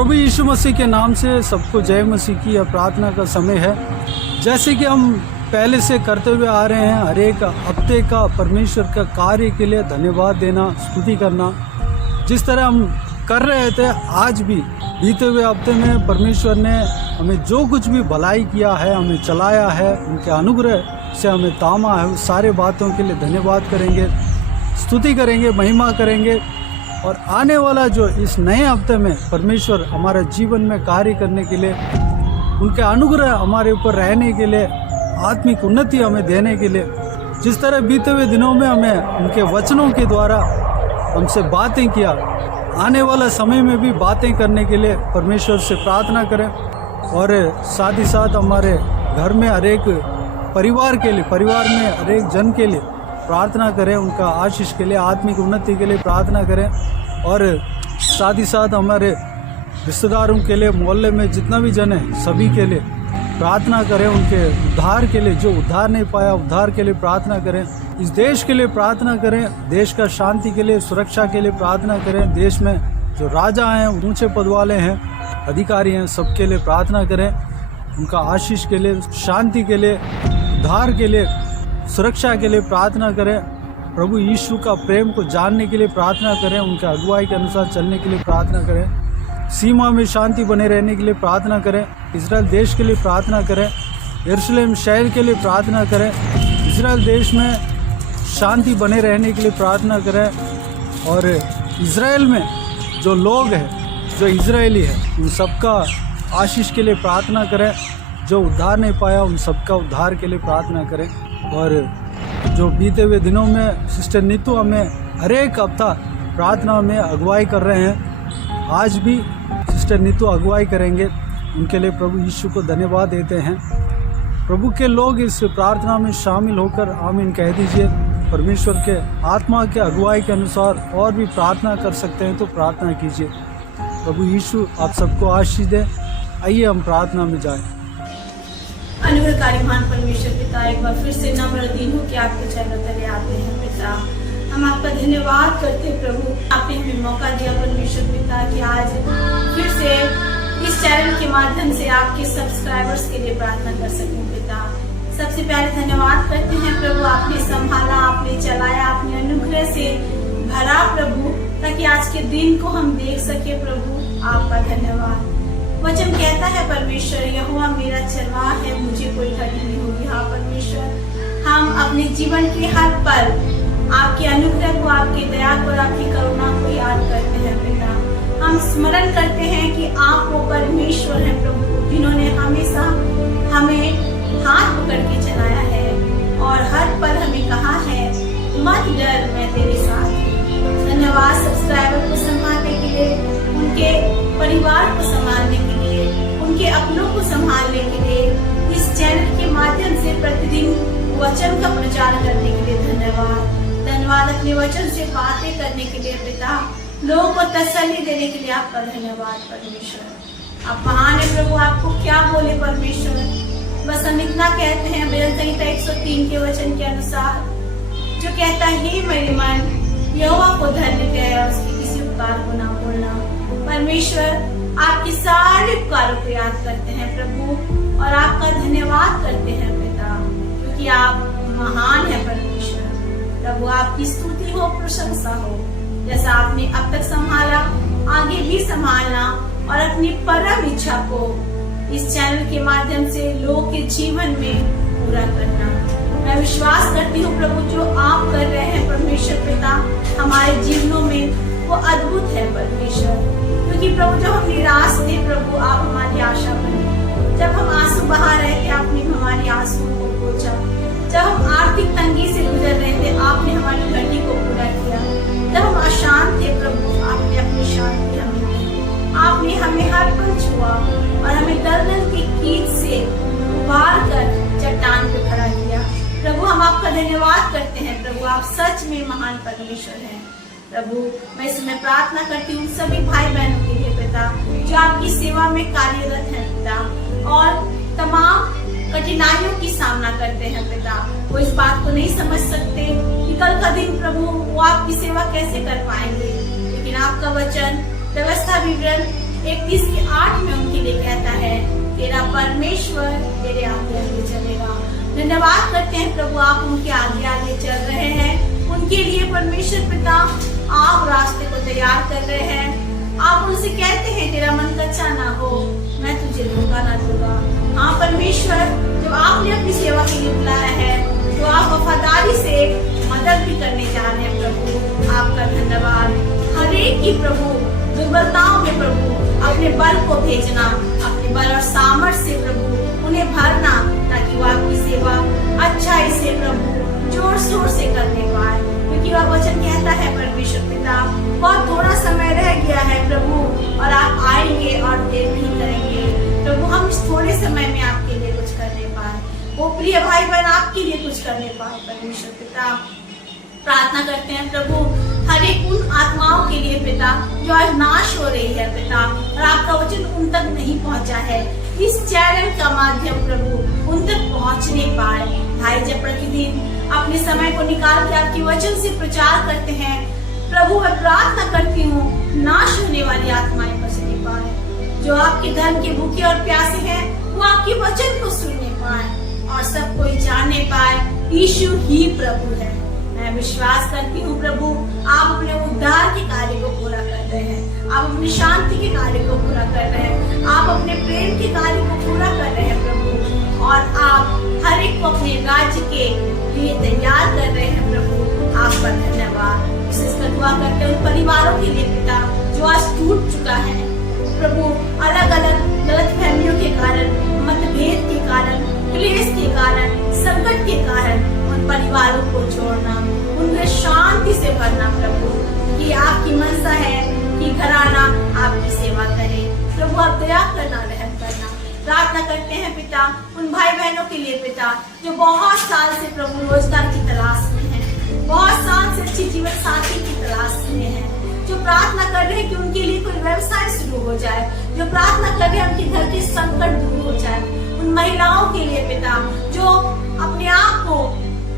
प्रभु यीशु मसीह के नाम से सबको जय मसीह की यह प्रार्थना का समय है। जैसे कि हम पहले से करते हुए आ रहे हैं, हर एक हफ्ते का परमेश्वर का कार्य के लिए धन्यवाद देना, स्तुति करना, जिस तरह हम कर रहे थे आज भी बीते हुए हफ्ते में परमेश्वर ने हमें जो कुछ भी भलाई किया है, हमें चलाया है, उनके अनुग्रह से हमें तामा है, उस सारे बातों के लिए धन्यवाद करेंगे, स्तुति करेंगे, महिमा करेंगे। और आने वाला जो इस नए हफ्ते में परमेश्वर हमारे जीवन में कार्य करने के लिए, उनके अनुग्रह हमारे ऊपर रहने के लिए, आत्मिक उन्नति हमें देने के लिए, जिस तरह बीते हुए दिनों में हमें उनके वचनों के द्वारा हमसे बातें किया, आने वाला समय में भी बातें करने के लिए परमेश्वर से प्रार्थना करें। और साथ ही साथ हमारे घर में हर एक परिवार के लिए, परिवार में हर एक जन के लिए प्रार्थना करें, उनका आशीष के लिए, आत्मिक उन्नति के लिए प्रार्थना करें। और साथ ही साथ हमारे रिश्तेदारों के लिए, मोहल्ले में जितना भी जन है सभी के लिए प्रार्थना करें, उनके उद्धार के लिए, जो उद्धार नहीं पाया उद्धार के लिए प्रार्थना करें। इस देश के लिए प्रार्थना करें, देश का शांति के लिए, सुरक्षा के लिए प्रार्थना करें। देश में जो राजा हैं, ऊंचे पद वाले हैं, अधिकारी हैं, सबके लिए प्रार्थना करें, उनका आशीष के लिए, शांति के लिए, उद्धार के लिए, सुरक्षा के लिए प्रार्थना करें। प्रभु यीशु का प्रेम को जानने के लिए प्रार्थना करें, उनके अगुवाई के अनुसार चलने के लिए प्रार्थना करें। सीमा में शांति बने रहने के लिए प्रार्थना करें। इजराइल देश के लिए प्रार्थना करें। यरूशलेम शहर के लिए प्रार्थना करें। इजराइल देश में शांति बने रहने के लिए प्रार्थना करें। और इजराइल में जो लोग हैं, जो इजरायली हैं, उन सबका आशीष के लिए प्रार्थना करें। जो उद्धार नहीं पाया उन सबका उद्धार के लिए प्रार्थना करें। और जो बीते हुए दिनों में सिस्टर नीतू हमें हर एक हफ्ता प्रार्थना में अगुवाई कर रहे हैं, आज भी सिस्टर नीतू अगुवाई करेंगे। उनके लिए प्रभु यीशु को धन्यवाद देते हैं। प्रभु के लोग इस प्रार्थना में शामिल होकर आमीन कह दीजिए। परमेश्वर के आत्मा के अगुवाई के अनुसार और भी प्रार्थना कर सकते हैं तो प्रार्थना कीजिए। प्रभु यीशु आप सबको आशीष दे। आइए हम प्रार्थना में जाएं। अनुग्रहकारी महान परमेश्वर पिता, एक बार फिर से नम्र दीन हो के आपके चरणों तले आते हैं पिता। हम आपका धन्यवाद करते हैं प्रभु, आपने हमें मौका दिया परमेश्वर पिता कि आज फिर से इस चैनल के माध्यम से आपके सब्सक्राइबर्स के लिए प्रार्थना कर सकें पिता। सबसे पहले धन्यवाद करते हैं प्रभु, आपने संभाला, आपने चलाया, आपने अनुग्रह से भरा प्रभु, ताकि आज के दिन को हम देख सके प्रभु। आपका धन्यवाद। वचन कहता है परमेश्वर, यहोवा मेरा चरवाहा है, मुझे कोई घटी नहीं होगी। हाँ परमेश्वर, हम अपने जीवन के हर पल आपके अनुग्रह को, आपकी दया को और आपकी करुणा को याद करते हैं पिता। हम स्मरण करते हैं कि आप वो परमेश्वर हैं प्रभु, जिन्होंने हमेशा हमें हाथ पकड़ के चलाया है और हर पल हमें कहा है मत डर, मैं तेरे साथ हूं। धन्यवाद सब्सक्राइबर को संभालने के लिए, उनके परिवार को संभालने के लिए, उनके अपनों को संभालने के लिए, इस चैनल के माध्यम से प्रतिदिन वचन का प्रचार करने के लिए धन्यवाद। धन्यवाद अपने वचन से बातें करने के लिए पिता, लोगों को तसल्ली देने के लिए आपका धन्यवाद परमेश्वर। आप महान है प्रभु, आपको क्या बोले परमेश्वर। बस हम इतना कहते हैं भजन संहिता 103 के वचन के अनुसार, जो कहता है मेरे मन यहोवा को धन्य कहे, उसके किसी उपकार को ना भूलना। परमेश्वर आपके सारे उपकारों को याद करते हैं प्रभु और आपका धन्यवाद करते हैं पिता, क्योंकि आप महान है परमेश्वर। प्रभु आपकी स्तुति हो, प्रशंसा हो, जैसा आपने अब तक संभाला, आगे भी संभालना और अपनी परम इच्छा को इस चैनल के माध्यम से लोगों के जीवन में पूरा करना। मैं विश्वास करती हूँ प्रभु, जो आप कर रहे हैं परमेश्वर पिता हमारे जीवनों में, वो अद्भुत है परमेश्वर। क्योंकि प्रभु जब हम निराश थे प्रभु, आप हमारी आशा बने। जब हम आंसू बहा रहे थे, आपने हमारी आंसुओं को पोंछा। जब हम आर्थिक तंगी से गुजर रहे थे, आपने हमारी घटी को पूरा किया। जब हम अशांत थे प्रभु, आपने अपनी शांति हमें दी। आपने हमें हर पल छुआ और हमें दलदल की कीच से उबार कर चट्टान पे खड़ा किया। प्रभु हम आपका धन्यवाद करते हैं प्रभु, आप सच में महान परमेश्वर हैं प्रभु। मैं इस समय प्रार्थना करती हूँ सभी भाई बहनों के लिए पिता, जो आपकी सेवा में कार्यरत हैं पिता, और तमाम कठिनाइयों की सामना करते हैं पिता। वो इस बात को नहीं समझ सकते कि कल का दिन प्रभु वो आपकी सेवा कैसे कर पाएंगे, लेकिन आपका वचन, व्यवस्था, विवरण 31:8 में उनके लिए कहता है, तेरा परमेश्वर तेरे आगे आगे चलेगा। धन्यवाद करते हैं प्रभु, आप उनके आगे आगे चल रहे हैं। उनके लिए परमेश्वर पिता आप रास्ते को तैयार कर रहे हैं। आप उनसे कहते हैं तेरा मन कच्चा ना हो, मैं तुझे धोखा ना दूंगा। हाँ परमेश्वर, जो आपने अपनी सेवा के लिए बुलाया है, जो आप वफादारी से मदद भी करने जा रहे हैं प्रभु, आपका धन्यवाद। हर एक की प्रभु दुर्बलताओं में प्रभु अपने बल को भेजना, अपने बल और सामर्थ्य से प्रभु उन्हें भरना, ताकि वो आपकी सेवा अच्छाई से प्रभु जोर शोर से करने पाए। क्योंकि वह वचन कहता है परमेश्वर पिता, बहुत थोड़ा समय रह गया है प्रभु, और आप आएंगे और देर नहीं करेंगे प्रभु। हम इस थोड़े समय में आपके लिए कुछ करने पाए, वो प्रिय भाई बहन आपके लिए कुछ करने पाए परमेश्वर पिता। प्रार्थना करते हैं प्रभु हर एक उन आत्माओं के लिए पिता जो आज नाश हो रही है पिता, और आपका वचन उन तक नहीं पहुंचा है। इस चैनल का माध्यम प्रभु उन तक पहुंचने पाए। भाई जब प्रतिदिन अपने समय को निकाल के आपके वचन से प्रचार करते हैं प्रभु, मैं प्रार्थना करती हूँ नाश होने वाली आत्माएं बचने पाए। जो आपके धन के भूखे और प्यासे हैं वो आपके वचन को सुनने पाए और सब कोई जानने पाए यीशु ही प्रभु है। मैं विश्वास करती हूँ प्रभु, आप अपने उद्धार के कार्य को पूरा कर रहे हैं, आप अपनी शांति के कार्य को पूरा कर रहे हैं, आप अपने प्रेम के कार्य को पूरा कर रहे हैं प्रभु, और आप हर एक को अपने राज्य के लिए तैयार कर रहे हैं प्रभु। आपका धन्यवाद। विशेषकर दुआ करते हैं उन परिवारों के लिए पिता जो आज टूट चुका है प्रभु, अलग अलग गलत फहमियों के कारण, मतभेद के कारण, क्लेश के कारण, संकट के कारण उन परिवारों को जोड़ना, उनमें शांति से भरना प्रभु, कि आपकी मनसा है कि घराना आपकी सेवा करे प्रभु। आप दया करना, रहम करना। प्रार्थना करते हैं पिता उन भाई बहनों के लिए पिता जो बहुत साल से प्रभु रोजगार की तलाश में है, बहुत साल से अच्छी जीवन साथी की तलाश में है, जो प्रार्थना कर रहे हैं कि उनके लिए कोई व्यवसाय शुरू हो जाए, जो प्रार्थना कर रहे हैं उनके घर के संकट दूर हो जाए। उन महिलाओं के लिए पिता जो अपने आप को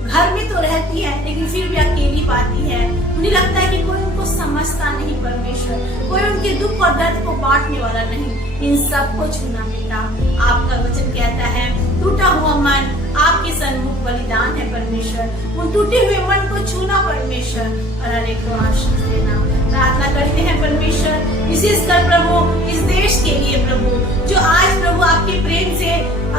घर में तो रहती है लेकिन फिर भी अकेली पाती है, उन्हें लगता है कि कोई उनको समझता नहीं परमेश्वर, कोई उनके दुख और दर्द को बांटने वाला नहीं। इन सब को छूना पिता, आपका वचन कहता है टूटा हुआ मन आपके सन्मुख बलिदान है परमेश्वर। उन टूटे हुए मन को छूना परमेश्वर और हर एक को आशीष देना। प्रार्थना करते हैं परमेश्वर विशेषकर प्रभु इस देश के लिए प्रभु, जो आज प्रभु आपके प्रेम से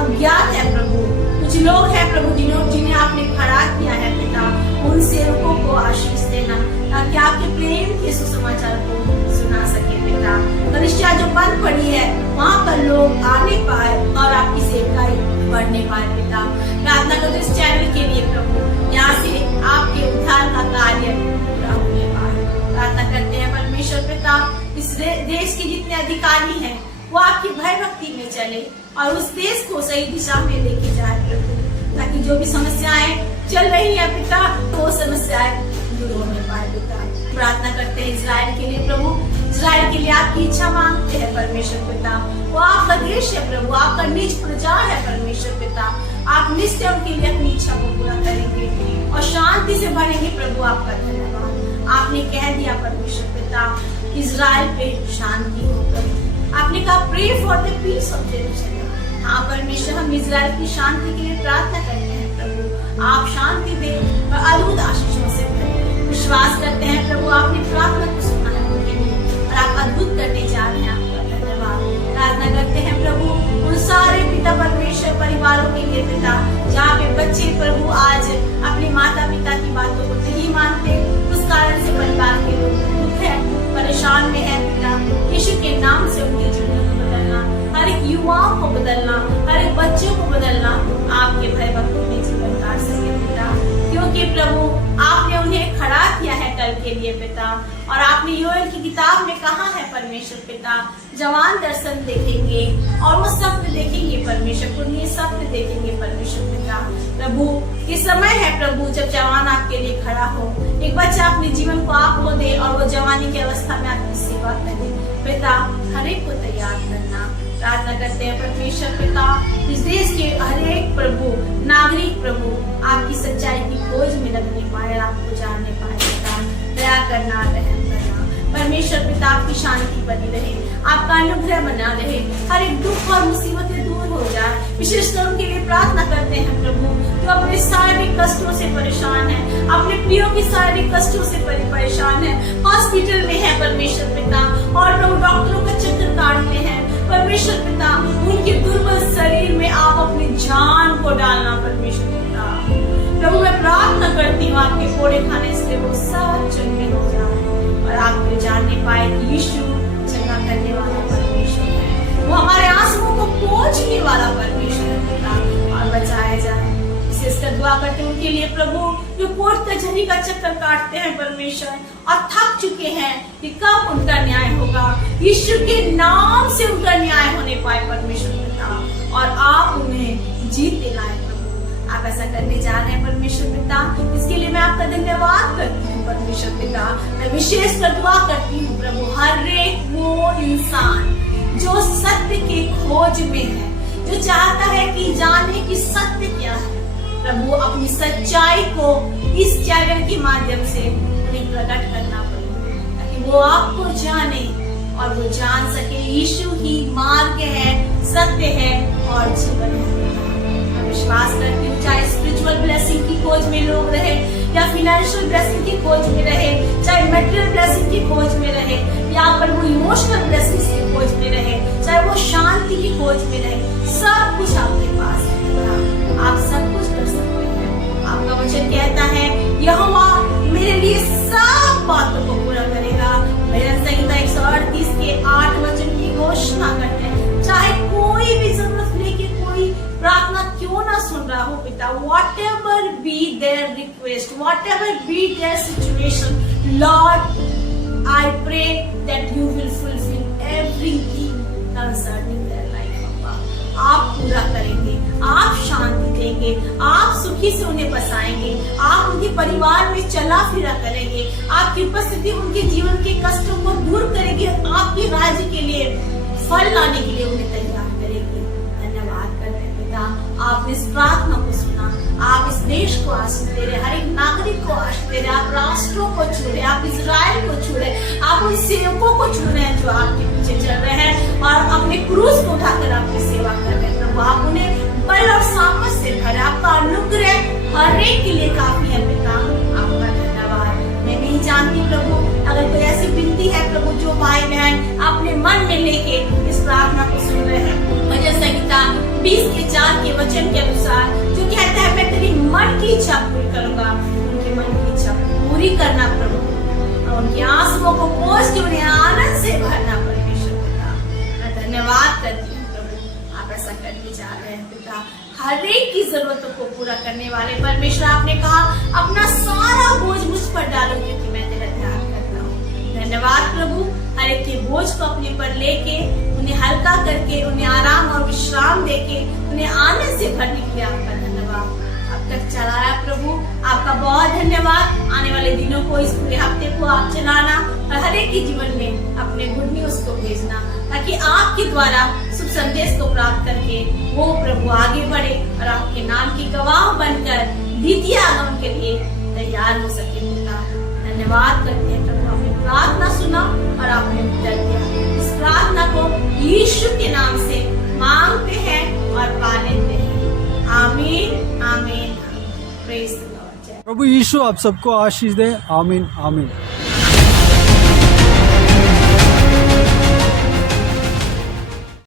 अज्ञात है प्रभु। कुछ लोग हैं प्रभु जिन्हें आपने खड़ा किया है पिता, उन सेवकों को आशीष देना ताकि आपके प्रेम के सुसमाचार को सुना सके पिता। कलीसिया जो बंद पड़ी है वहाँ पर लोग आने पाए और आपकी सेवकाई बढ़ने पाए पिता। प्रार्थना करते इस चैनल के लिए प्रभु, यहाँ से आपके उद्धार का कार्य पूरा होने पाए। प्रार्थना करते हैं परमेश्वर पिता इस देश के जितने अधिकारी हैं वो आपकी भय भक्ति में चले और उस देश को सही दिशा में लेके जाए प्रभु, ताकि जो भी समस्याएं चल रही है पिता वो समस्याएं दूर होने पाए पिता। प्रार्थना करते हैं इजराइल के लिए प्रभु, इजराइल के लिए आपकी इच्छा मांगते हैं परमेश्वर पिता। वो आपका देश है प्रभु, आपका निज प्रजा है परमेश्वर पिता। आप निश्चय उनके लिए अपनी इच्छा को पूरा करेंगे और शांति से भरेंगे प्रभु। आपका धन्यवाद। आपने कह दिया परमेश्वर पिता इजराइल पे शांति हो प्रभु। आपने कहा pray for the peace of Jerusalem. हाँ परमेश्वर, हम इजराइल की शांति के लिए प्रार्थना करते हैं प्रभु, आप शांति दें और अद्भुत आशीषों से भरें। विश्वास करते हैं प्रभु आपने प्रार्थना को सुना है उनके लिए और आप अद्भुत करने जा रहे हैं। आपका धन्यवाद। प्रार्थना करते हैं प्रभु उन सारे पिता परमेश्वर परिवारों के लिए पिता, जहाँ पे बच्चे प्रभु आज अपने माता पिता की बातों को नहीं मानते, उस कारण से परिवार के लोग दुख है, परेशान में है पिता। यीशु के नाम से उनके जीवन को बदलना, हर एक युवाओं को बदलना, हर एक बच्चों को बदलना, आपके भय भक्ति में जीवन काट सके पिता। क्योंकि प्रभु आपने उन्हें खड़ा किया है कल के लिए पिता, और आपने योएल की किताब में कहा है परमेश्वर पिता जवान दर्शन देखेंगे और वो सत्य देखेंगे परमेश्वर, पुण्य सत्य देखेंगे परमेश्वर पिता। प्रभु ये समय है प्रभु जब जवान आपके लिए खड़ा हो, एक बच्चा अपने जीवन को आपको दे और वो जवानी की अवस्था में आपकी सेवा करे पिता। हर एक को तैयार करना। प्रार्थना करते हैं परमेश्वर पिता इस देश के हर एक प्रभु नागरिक प्रभु आपकी सच्चाई की खोज में लगने पाए, आपको जानने पाए पिता। दया करना, रहम करना। परमेश्वर पिता आपकी शांति बनी रहे, आपका अनुग्रह बना रहे, हर एक दुख और मुसीबतें दूर हो जाए। विशेषकर उनके लिए प्रार्थना करते हैं प्रभु, जो अपने शारीरिक कष्टों से परेशान है, अपने प्रियो की शारीरिक कष्टों से परेशान है, हॉस्पिटल में है परमेश्वर पिता, और प्रभु डॉक्टरों का चक्कर काटते हैं परमेश्वर पिता, उनके दुर्बल शरीर में आप अपनी जान को डालना परमेश्वर पिता। प्रभु मैं प्रार्थना करती हूँ आपके कोड़े खाने से वो सब चंगे हो जाए और आपको जानने पाए कि यीशु चंगा करने वाला परमेश्वर है, वो हमारे आंसुओं को पोंछने वाला परमेश्वर है पिता, और बचाया जाए। विशेषकर दुआ करते हैं उनके लिए प्रभु, जो कोर्ट कचहरी का चक्कर काटते हैं परमेश्वर और थक चुके हैं कि कब उनका न्याय होगा। यीशु के नाम से उनका न्याय होने पाए परमेश्वर पिता, और आप उन्हें जीत दिलाए प्रभु। आप ऐसा करने जा रहे हैं परमेश्वर पिता, इसके लिए मैं आपका धन्यवाद करती हूँ परमेश्वर पिता। मैं विशेष कर दुआ करती हूँ प्रभु, हर एक वो इंसान जो सत्य के खोज में है, जो चाहता है कि जाने की सत्य क्या है, प्रभु अपनी सच्चाई को इस चैनल के माध्यम से उन्हें प्रकट करना पड़ेगा, ताकि वो आपको जाने और वो जान सके यीशु ही मार्ग है, सत्य है और जीवन है। मैं विश्वास करती हूँ, चाहे स्पिरिचुअल ब्लेसिंग की खोज में लोग रहे या फाइनेंशियल ब्लेसिंग की खोज में रहे, चाहे मटेरियल ब्लेसिंग की खोज में रहे, या पर वो इमोशनल ब्लेसिंग की खोज में रहे, चाहे वो शांति की खोज में रहे, सब कुछ आपके पास है। आप सब कुछ कर सकते हैं। आपका वचन कहता है यहोवा मेरे लिए सब बातों को पूरा करेगा। भजन संहिता 138 के 8 वचन की घोषणा करते हैं, चाहे कोई भी जरूरत लेके कोई प्रार्थना क्यों ना सुन रहा हो पिता, whatever be their request, whatever be their situation, Lord, I pray that you will fulfill everything concerning their life। आप पूरा करेंगे, आप शांति देंगे, आप सुखी से उन्हें बसाएंगे, आप उनके परिवार में चला फिरा करेंगे, आपकी उपस्थिति उनके जीवन के कष्टों को दूर करेगी, आपके राज्य के लिए फल लाने के लिए उन्हें तैयार करेगी। धन्यवाद करते हैं पिता, आपने इस प्रार्थना को सुना, आप इस देश को आशीष दे रहे, हर एक नागरिक को आशीष दे रहे, आप राष्ट्रों को छू रहे, आप इजराइल को छू रहे, आप उन सेवकों को छू रहे हैं जो आपके पीछे चल रहे हैं और अपने क्रूस को उठाकर आपकी सेवा कर रहे हैं। प्रभु आप उन्हें बल और सामर्थ से भरे, आपका अनुग्रह हर एक के लिए काफी है पिता, आपका धन्यवाद। मैं नहीं जानती प्रभु, अगर कोई ऐसी विनती है प्रभु जो भाई बहन अपने मन में लेके इस प्रार्थना को सुन रहे हैं, भजन संहिता 20 के 4 के वचन के अनुसार जो कहता है मैं तेरी मन की इच्छा पूरी करूंगा, उनके मन की इच्छा पूरी करना प्रभु, और उनकी आंसुओं को पोंछ के उन्हें आनंद से भरना परमेश्वर पिता। मैं धन्यवाद करती हूँ प्रभु, आप ऐसा करने जा रहे हैं पिता, हर एक की जरूरतों को पूरा करने वाले परमेश्वर। आपने कहा अपना सारा बोझ मुझ पर डालो क्योंकि मैं तेरा ध्यान करता हूँ। धन्यवाद प्रभु, हर एक के बोझ को अपने पर लेके उन्हें हल्का करके उन्हें आराम और विश्राम देके उन्हें आनंद से भरने के लिए आपका धन्यवाद। अब तक चलाया प्रभु, आपका बहुत धन्यवाद। आने वाले दिनों को, इस पूरे हफ्ते को आप चलाना और हर एक के जीवन में अपने गुड न्यूज को भेजना, ताकि आपके द्वारा शुभ संदेश को प्राप्त करके वो प्रभु आगे बढ़े और आपके नाम की गवाह बनकर द्वितीय आगमन के लिए तैयार हो सके पिता। धन्यवाद करते हैं प्रभु, आपने प्रार्थना सुना और आपने उत्तर दिया। इस प्रार्थना को यीशु के नाम से मांगते हैं और पा लेते हैं। आमीन आमीन। Praise the lord. प्रभु यीशु आप सबको आशीष दे। आमीन आमीन।